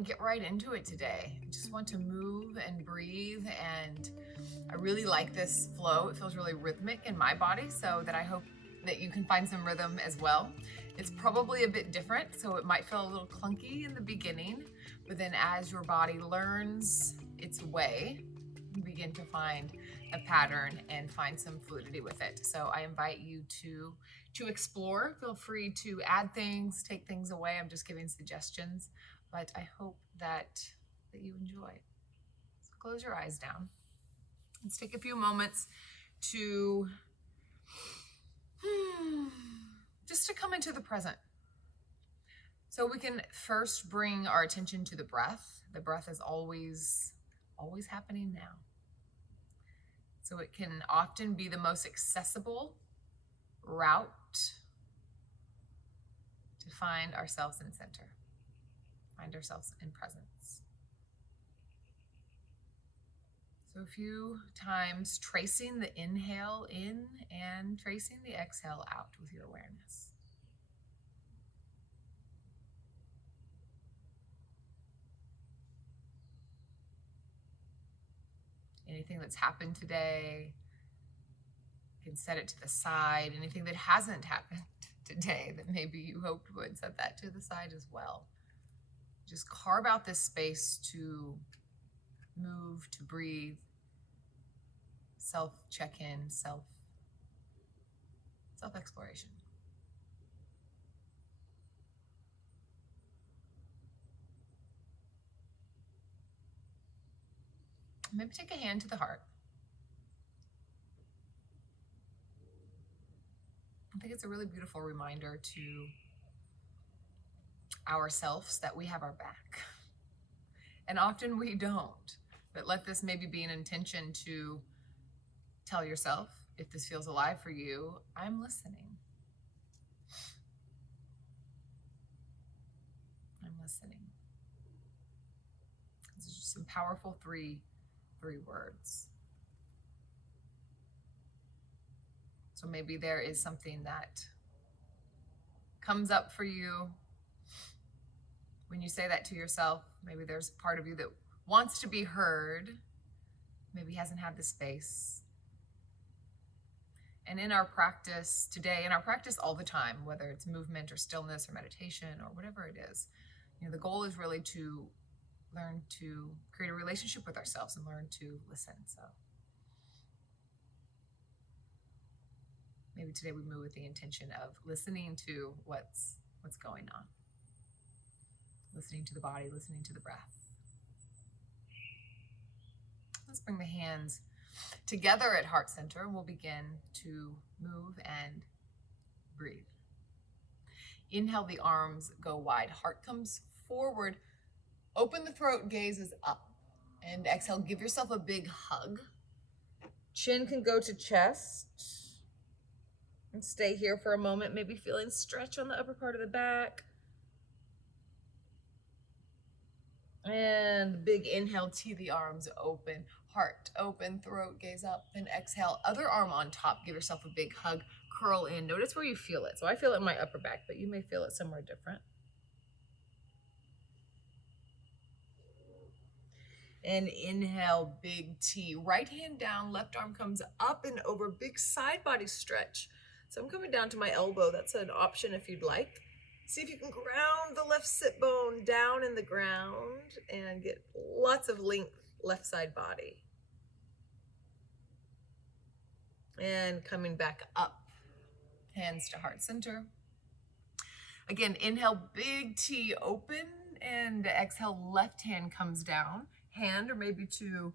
and get right into it today. I just want to move and breathe, and I really like this flow. It feels really rhythmic in my body, so that I hope that you can find some rhythm as well. It's probably a bit different, so it might feel a little clunky in the beginning, but then as your body learns its way, you begin to find a pattern and find some fluidity with it. So I invite you to explore. Feel free to add things, take things away. I'm just giving suggestions, but I hope that you enjoy. So close your eyes down. Let's take a few moments to just to come into the present. So we can first bring our attention to the breath. The breath is always happening now. So it can often be the most accessible route to find ourselves in center, find ourselves in presence. So a few times tracing the inhale in and tracing the exhale out with your awareness. Anything that's happened today, you can set it to the side. Anything that hasn't happened today that maybe you hoped would, set that to the side as well. Just carve out this space to move, to breathe, self-check-in, self-exploration. Maybe take a hand to the heart. I think it's a really beautiful reminder to ourselves that we have our back. And often we don't. But let this maybe be an intention to tell yourself, if this feels alive for you, I'm listening. I'm listening. These are just some powerful three words. So maybe there is something that comes up for you when you say that to yourself. Maybe there's a part of you that wants to be heard, maybe hasn't had the space. And in our practice today, in our practice all the time, whether it's movement or stillness or meditation or whatever it is, the goal is really to learn to create a relationship with ourselves and learn to listen. So maybe today we move with the intention of listening to what's going on. Listening to the body, listening to the breath. Let's bring the hands together at heart center. We'll begin to move and breathe. Inhale, the arms go wide. Heart comes forward. Open the throat, gaze is up. And exhale, give yourself a big hug. Chin can go to chest. And stay here for a moment, maybe feeling stretch on the upper part of the back. And big inhale, tee the arms open. Heart open, throat gaze up, and exhale. Other arm on top, give yourself a big hug. Curl in. Notice where you feel it. So I feel it in my upper back, but you may feel it somewhere different. And inhale, big T. Right hand down, left arm comes up and over. Big side body stretch. So I'm coming down to my elbow. That's an option if you'd like. See if you can ground the left sit bone down in the ground and get lots of length left side body. And coming back up, hands to heart center. Again, inhale, big T, open, and exhale, left hand comes down. Hand or maybe to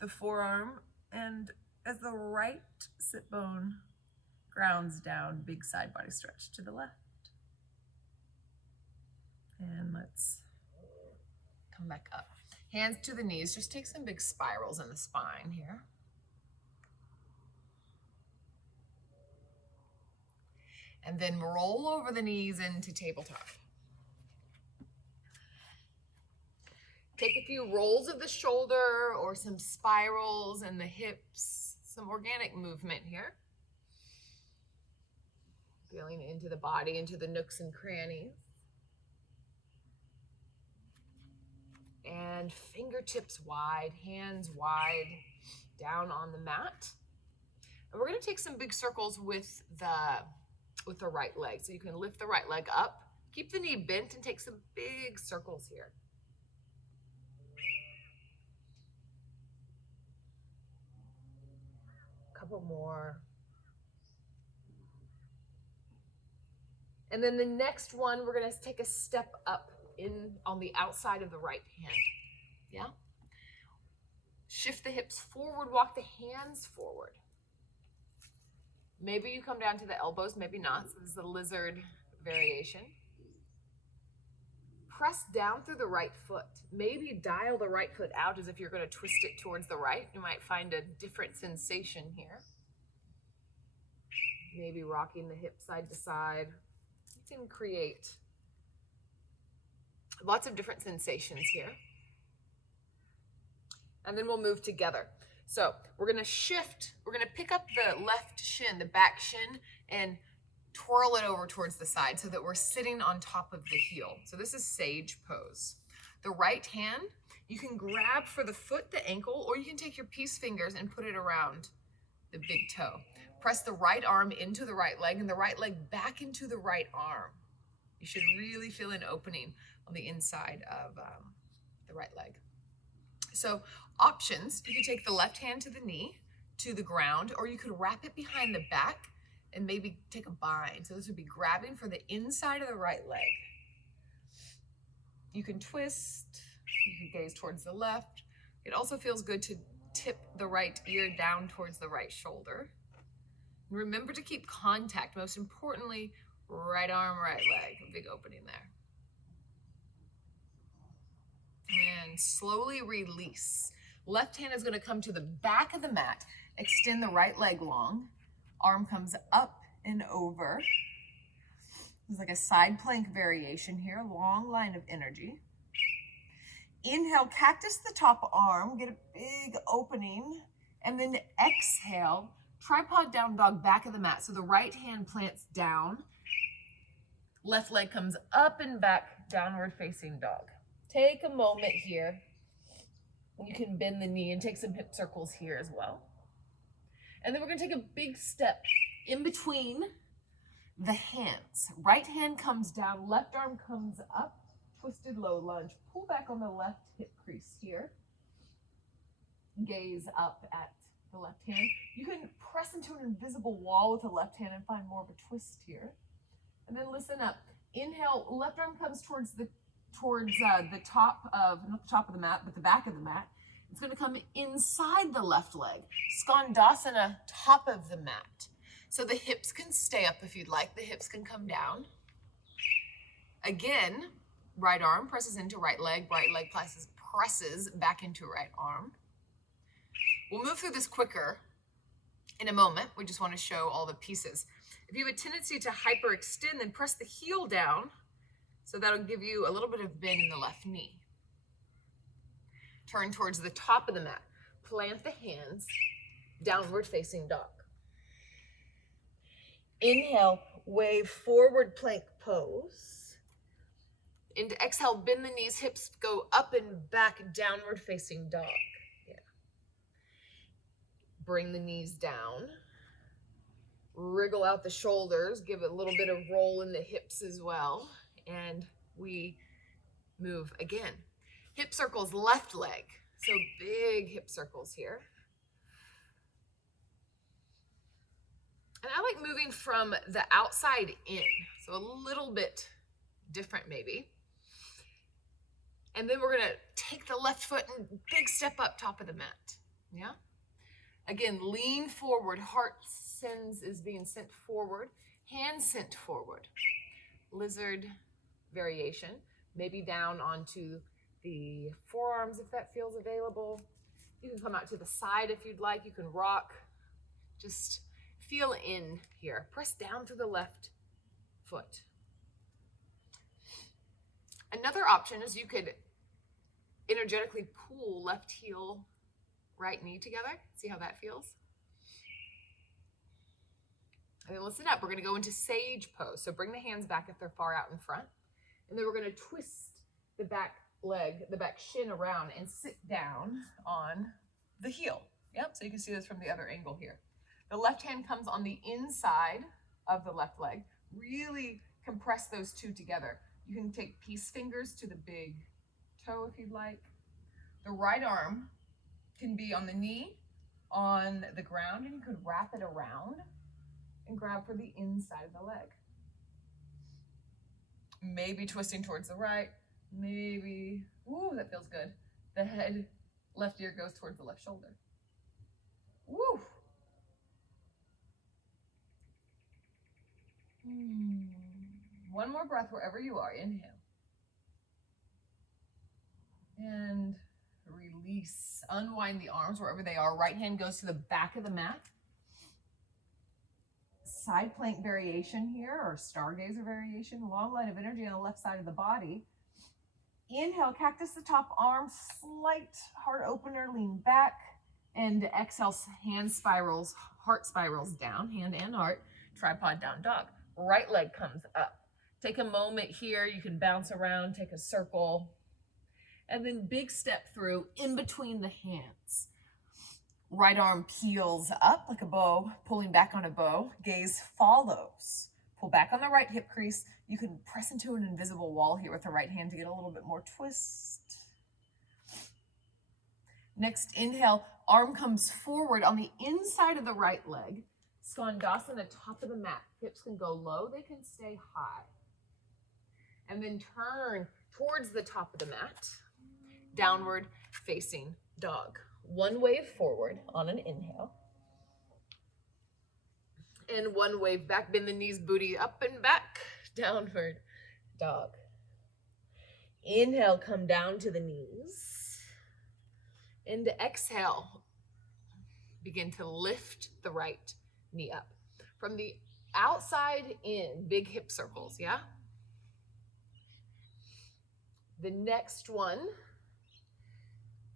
the forearm, and as the right sit bone grounds down, big side body stretch to the left. And let's come back up. Hands to the knees, just take some big spirals in the spine here. And then roll over the knees into tabletop. Take a few rolls of the shoulder or some spirals in the hips, some organic movement here. Feeling into the body, into the nooks and crannies. and fingertips wide, hands wide, down on the mat. And we're gonna take some big circles with the right leg. So you can lift the right leg up, keep the knee bent, and take some big circles here. A couple more. And then the next one, we're gonna take a step up in on the outside of the right hand. Yeah? Shift the hips forward, walk the hands forward. Maybe you come down to the elbows, maybe not. So this is the lizard variation. Press down through the right foot. Maybe dial the right foot out as if you're going to twist it towards the right. You might find a different sensation here. Maybe rocking the hip side to side. You can create lots of different sensations here. And then we'll move together. So we're gonna shift, we're gonna pick up the left shin, the back shin, and twirl it over towards the side so that we're sitting on top of the heel. So this is sage pose. The right hand, you can grab for the foot, the ankle, or you can take your peace fingers and put it around the big toe. Press the right arm into the right leg and the right leg back into the right arm. You should really feel an opening on the inside of the right leg. So options, you could take the left hand to the knee, to the ground, or you could wrap it behind the back and maybe take a bind. So this would be grabbing for the inside of the right leg. You can twist, you can gaze towards the left. It also feels good to tip the right ear down towards the right shoulder. And remember to keep contact. Most importantly, right arm, right leg, a big opening there. And slowly release. Left hand is going to come to the back of the mat. Extend the right leg long. Arm comes up and over. It's like a side plank variation here. Long line of energy. Inhale, cactus the top arm. Get a big opening. And then exhale, tripod down dog, back of the mat. So the right hand plants down. Left leg comes up and back, downward facing dog. Take a moment here. You can bend the knee and take some hip circles here as well. And then we're going to take a big step in between the hands. Right hand comes down, left arm comes up, twisted low lunge. Pull back on the left hip crease here. Gaze up at the left hand. You can press into an invisible wall with the left hand and find more of a twist here. And then listen up. Inhale, left arm comes towards the top of, not the top of the mat, but the back of the mat. It's going to come inside the left leg. Skandasana, top of the mat. So the hips can stay up if you'd like. The hips can come down. Again, right arm presses into right leg presses back into right arm. We'll move through this quicker in a moment. We just want to show all the pieces. If you have a tendency to hyperextend, then press the heel down. So that'll give you a little bit of bend in the left knee. Turn towards the top of the mat. Plant the hands, downward facing dog. Inhale, wave forward plank pose. Into exhale, bend the knees, hips go up and back, downward facing dog. Yeah. Bring the knees down. Wriggle out the shoulders, give it a little bit of roll in the hips as well. And we move again. Hip circles, left leg. So big hip circles here. And I like moving from the outside in. So a little bit different maybe. And then we're gonna take the left foot and big step up top of the mat. Yeah? Again, lean forward. Heart is being sent forward. Hands sent forward. Lizard variation, maybe down onto the forearms if that feels available. You can come out to the side if you'd like. You can rock. Just feel in here. Press down through the left foot. Another option is you could energetically pull left heel, right knee together. See how that feels? And then listen up. We're going to go into sage pose. So bring the hands back if they're far out in front. And then we're going to twist the back leg, the back shin around and sit down on the heel. Yep, so you can see this from the other angle here. The left hand comes on the inside of the left leg. Really compress those two together. You can take peace fingers to the big toe if you'd like. The right arm can be on the knee, on the ground, and you could wrap it around and grab for the inside of the leg. Maybe twisting towards the right, maybe, ooh, that feels good. The head, left ear goes towards the left shoulder. Woo! One more breath wherever you are. Inhale. And release. Unwind the arms wherever they are. Right hand goes to the back of the mat. Side plank variation here, or stargazer variation. Long line of energy on the left side of the body. Inhale, cactus the top arm, slight heart opener, lean back. And exhale, hand spirals, heart spirals down, hand and heart, tripod down dog. Right leg comes up. Take a moment here. You can bounce around, take a circle. And then big step through in between the hands. Right arm peels up like a bow, pulling back on a bow. Gaze follows. Pull back on the right hip crease. You can press into an invisible wall here with the right hand to get a little bit more twist. Next, inhale, arm comes forward on the inside of the right leg. Skandasana, top of the mat. Hips can go low, they can stay high. And then turn towards the top of the mat. Downward facing dog. One wave forward on an inhale. And one wave back, bend the knees, booty up and back, downward dog. Inhale, come down to the knees. And exhale, begin to lift the right knee up. From the outside in, big hip circles, yeah? The next one,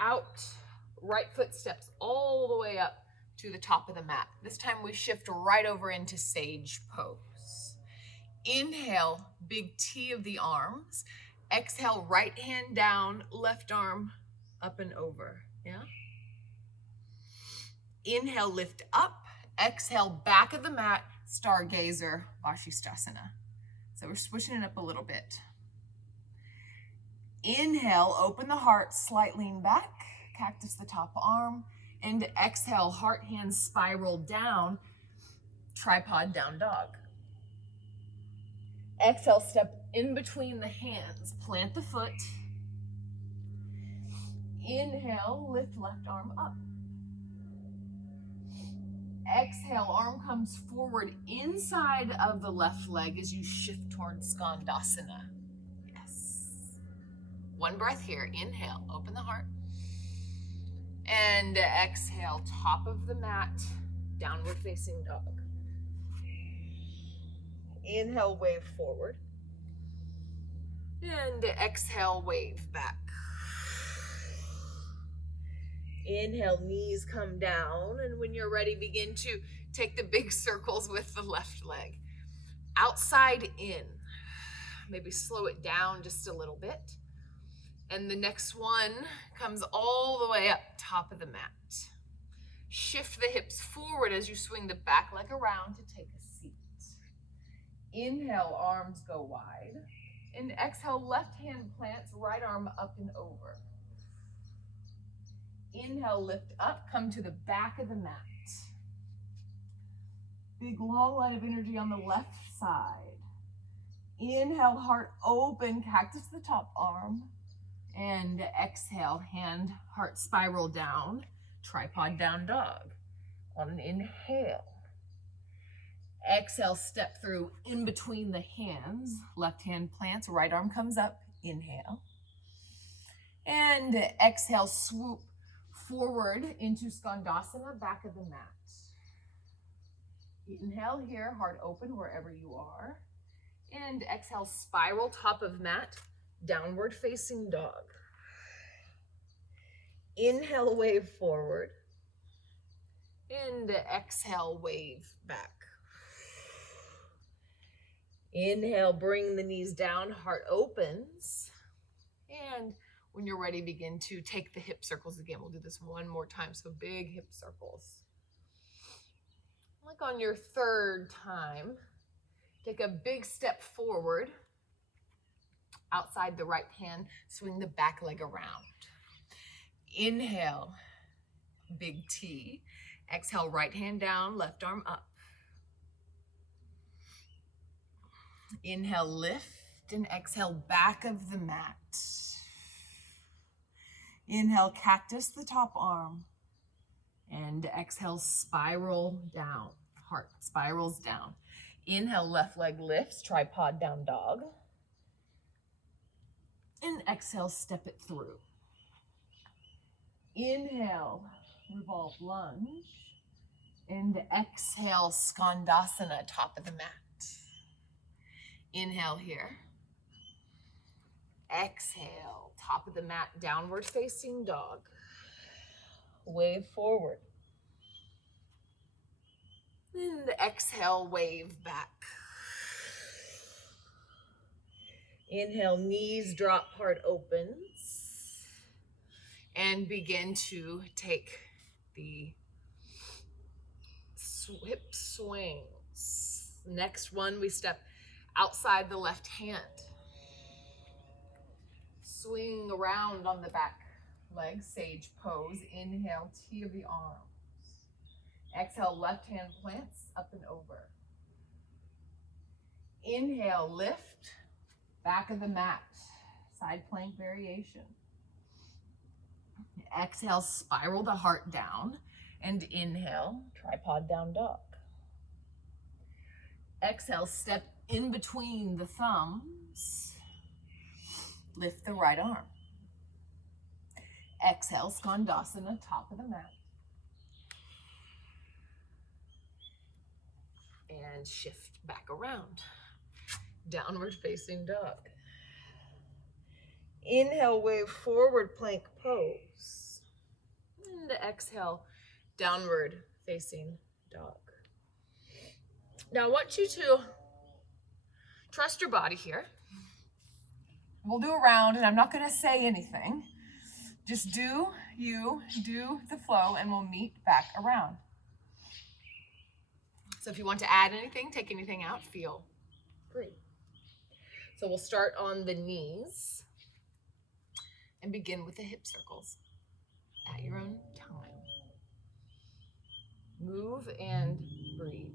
out, right foot steps all the way up to the top of the mat. This time we shift right over into sage pose. Inhale, big T of the arms. Exhale, right hand down, left arm up and over, yeah? Inhale, lift up. Exhale, back of the mat, stargazer, Vashisthasana. So we're switching it up a little bit. Inhale, open the heart, slight lean back, cactus the top arm, and exhale, heart hands spiral down, tripod down dog. Exhale, step in between the hands, plant the foot. Inhale, lift left arm up. Exhale, arm comes forward inside of the left leg as you shift towards Skandasana. Yes. One breath here. Inhale, open the heart. And exhale, top of the mat, downward facing dog. Inhale, wave forward. And exhale, wave back. Inhale, knees come down, and when you're ready, begin to take the big circles with the left leg. Outside in. Maybe slow it down just a little bit. And the next one comes all the way up, top of the mat. Shift the hips forward as you swing the back leg around to take a seat. Inhale, arms go wide. And exhale, left hand plants, right arm up and over. Inhale, lift up, come to the back of the mat. Big long line of energy on the left side. Inhale, heart open, cactus the top arm. And exhale, hand, heart spiral down, tripod down dog. On an inhale. Exhale, step through in between the hands. Left hand plants, right arm comes up. Inhale. And exhale, swoop forward into Skandasana, back of the mat. Inhale here, heart open wherever you are. And exhale, spiral, top of mat, downward facing dog. Inhale, wave forward. And exhale, wave back. Inhale, bring the knees down, heart opens. And When you're ready, begin to take the hip circles again. We'll do this one more time. So big hip circles. Like on your third time, take a big step forward. Outside the right hand, swing the back leg around. Inhale, big T. Exhale, right hand down, left arm up. Inhale, lift, and exhale, back of the mat. Inhale, cactus the top arm. And exhale, spiral down. Heart spirals down. Inhale, left leg lifts, tripod down dog. And exhale, step it through. Inhale, revolve lunge. And exhale, skandasana, top of the mat. Inhale here. Exhale, top of the mat, downward facing dog. Wave forward. And exhale, wave back. Inhale, knees drop, heart opens. And begin to take the hip swings. Next one, we step outside the left hand. Swing around on the back leg, sage pose. Inhale, T of the arms. Exhale, left hand plants up and over. Inhale, lift, back of the mat, side plank variation. Exhale, spiral the heart down, and inhale, tripod down dog. Exhale, step in between the thumbs, lift the right arm. Exhale, skandasana, top of the mat. And shift back around, downward facing dog. Inhale, wave forward, plank pose. And exhale, downward facing dog. Now I want you to trust your body here. We'll do a round and I'm not gonna say anything. Just do the flow and we'll meet back around. So if you want to add anything, take anything out, feel free. So we'll start on the knees and begin with the hip circles at your own time. Move and breathe.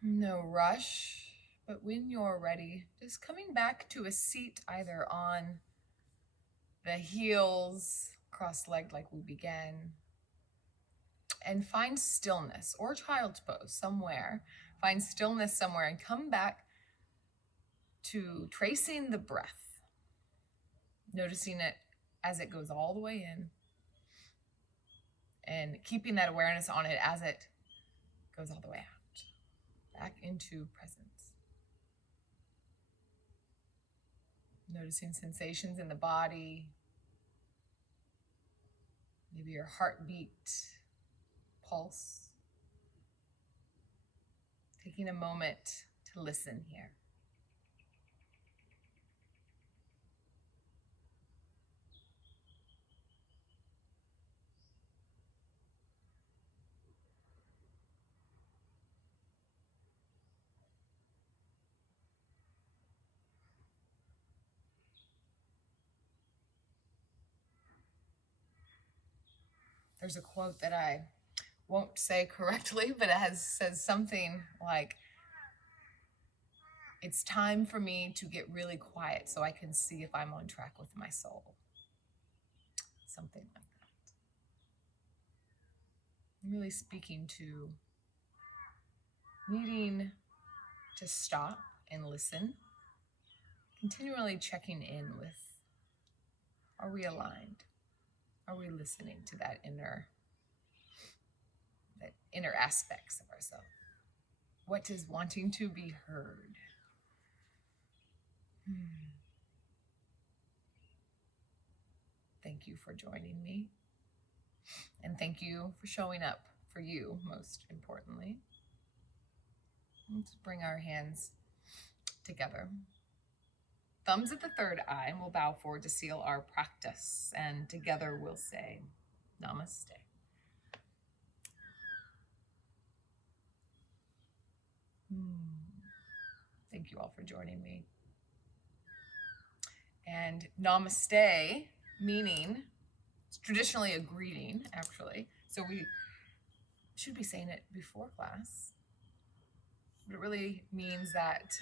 No rush, but when you're ready, just coming back to a seat either on the heels, cross-legged like we began, and find stillness, or child's pose somewhere. Find stillness somewhere and come back to tracing the breath, noticing it as it goes all the way in and keeping that awareness on it as it goes all the way out, back into presence. Noticing sensations in the body, maybe your heartbeat, pulse. Taking a moment to listen here. There's a quote that I won't say correctly, but it says something like, it's time for me to get really quiet so I can see if I'm on track with my soul. Something like that. I'm really speaking to needing to stop and listen, continually checking in with, are we aligned? Are we listening to that inner aspects of ourselves? What is wanting to be heard? Thank you for joining me. And thank you for showing up for you, most importantly. Let's bring our hands together. Thumbs at the third eye, and we'll bow forward to seal our practice. And together we'll say, Namaste. Thank you all for joining me. And Namaste, meaning, it's traditionally a greeting, actually. So we should be saying it before class. But it really means that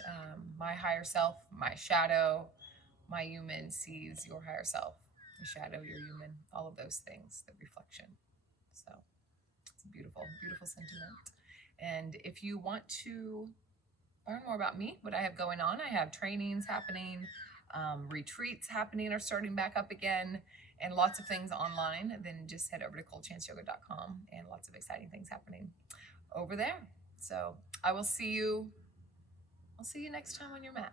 my higher self, my shadow, my human sees your higher self, the shadow, your human, all of those things, the reflection. So it's a beautiful, beautiful sentiment. And if you want to learn more about me, what I have going on, I have trainings happening, retreats happening or starting back up again, and lots of things online, then just head over to coldchanceyoga.com, and lots of exciting things happening over there. So I'll see you next time on your mat.